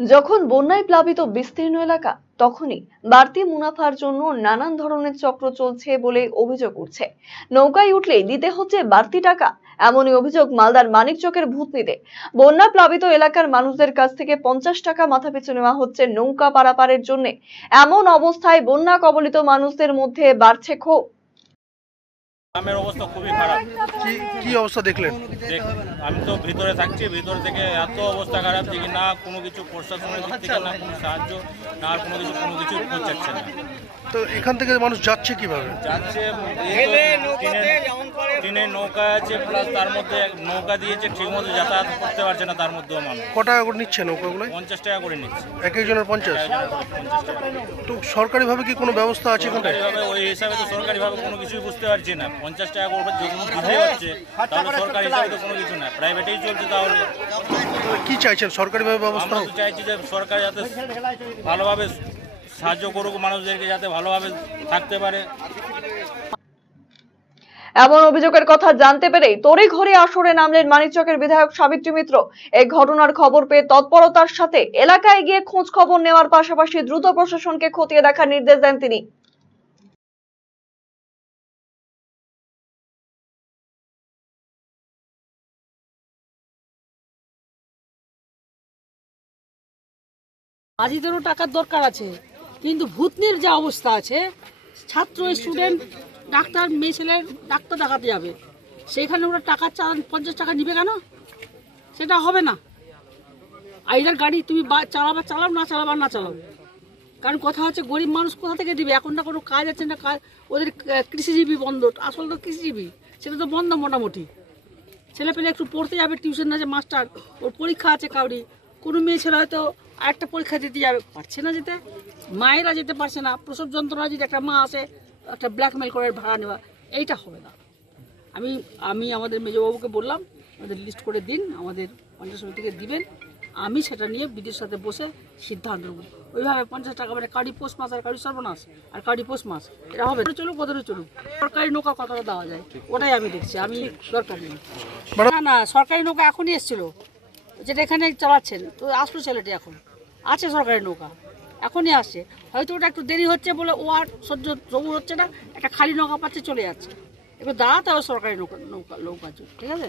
যখন বন্যায় প্লাবিত বিস্তীর্ণ এলাকা, তখনই বাড়তি মুনাফার জন্য নানান ধরনের চক্র চলছে বলে অভিযোগ উঠছে। নৌকায় উঠলেই দিতে হচ্ছে বাড়তি টাকা, এমনই অভিযোগ মালদার মানিকচকের ভূতনিতে। বন্যা প্লাবিত এলাকার মানুষদের কাছ থেকে 50 টাকা মাথাপিছু নেওয়া হচ্ছে নৌকা পারাপারের জন্য। এমন অবস্থায় বন্যা কবলিত মানুষদের মধ্যে বাড়ছে ক্ষোভ। গ্রামের অবস্থা খুবই খারাপ। কি অবস্থা দেখলেন? আমি তো ভিতরে থাকছি, ভিতর থেকে এত অবস্থা খারাপ যে না কোনো কিছু প্রশাসনের দিক থেকে না কোনো সাহায্য না আর কোনো কিছু পৌঁছাচ্ছে না। তো এখান থেকে মানুষ যাচ্ছে কিভাবে? যাচ্ছে টিনের নৌকা আছে, প্লাস তার মধ্যে নৌকা দিয়েছে, ঠিক মতো যাতায়াত করতে পারছে না। তার মধ্যেও মানুষ ক টাকা করে নিচ্ছে নৌকাগুলো? 50 টাকা করে নিচ্ছে। এক একজনের 50? তো সরকারিভাবে কি কোনো ব্যবস্থা আছে এখানে? ওই হিসাবে তো সরকারিভাবে কোনো কিছুই বুঝতে পারছি না। 50 টাকা করে যখন দিতে হচ্ছে তাহলে সরকারি হিসাবে তো কোনো কিছু না, প্রাইভেটেই চলছে। তাহলে কি চাইছেন সরকারিভাবে ব্যবস্থা? আমরা তো চাইছি যে সরকার যাতে ভালোভাবে সাহায্য করুক, মানুষদেরকে যাতে ভালোভাবে থাকতে পারে। এমন অভিযোগের কথা জানতে পেরেই তড়িঘড়ি আসরে নামলেন মানিকচকের বিধায়ক সাবিত্রী মিত্র। এই ঘটনার খবর পেয়ে তৎপরতার সাথে এলাকায় গিয়ে খোঁজ খবর নেওয়ার পাশাপাশি দ্রুত প্রশাসনকে খতিয়ে দেখার নির্দেশ দেন তিনি। আজিদেরও টাকার দরকার আছে, কিন্তু ভূতনির যে অবস্থা আছে, ছাত্র স্টুডেন্ট ডাক্তার মেয়ে ছেলে ডাক্তার দেখাতে যাবে, সেখানে ওরা টাকা 50 টাকা নিবে কেন? সেটা হবে না। আইদার গাড়ি তুমি চালাও, না চালাও। কারণ কথা হচ্ছে গরিব মানুষ কোথা থেকে দিবে? এখন না কোনো কাজ আছে না, কাজ ওদের কৃষিজীবী বন্ধ, আসল তো কৃষিজীবী সেটা তো বন্ধ মোটামুটি। ছেলে পেলে একটু পড়তে যাবে, টিউশন আছে, মাস্টার ওর পরীক্ষা আছে, কাউরি কোনো মেয়ে ছেলে হয়তো আরেকটা পরীক্ষা দিতে যাবে, পারছে না যেতে, মায়েরা যেতে পারছে না। প্রসব যন্ত্রণা যদি একটা মা আসে, একটা ব্ল্যাকমেল করে ভাড়া নেওয়া, এইটা হবে না। আমি আমাদের মেজবাবুকে বললাম আমাদের লিস্ট করে দিন, আমাদের পঞ্চায়েত সমিতিকে দিবেন, আমি সেটা নিয়ে বিডিওর সাথে বসে সিদ্ধান্ত নেব। ওইভাবে 50 টাকা মানে কারি পোষ মাছ আর কারি সর্বনাশ আর কারি পোষ মাছ, এটা হবে চলুক, কতটা চলুক। সরকারি নৌকা কতটা দেওয়া যায় ওটাই আমি দেখছি, আমি দরকার নেই। না সরকারি নৌকা এখনই এসেছিল, যেটা এখানে চালাচ্ছেন, তো আসলো ছেলেটি, এখন আছে সরকারি নৌকা, এখনই আসছে। হয়তো ওটা একটু দেরি হচ্ছে বলে ও আর সবুর হচ্ছে না, একটা খালি নৌকা পাচ্ছে চলে যাচ্ছে। এবার দাঁড়াতে হবে সরকারি নৌকা, ঠিক আছে।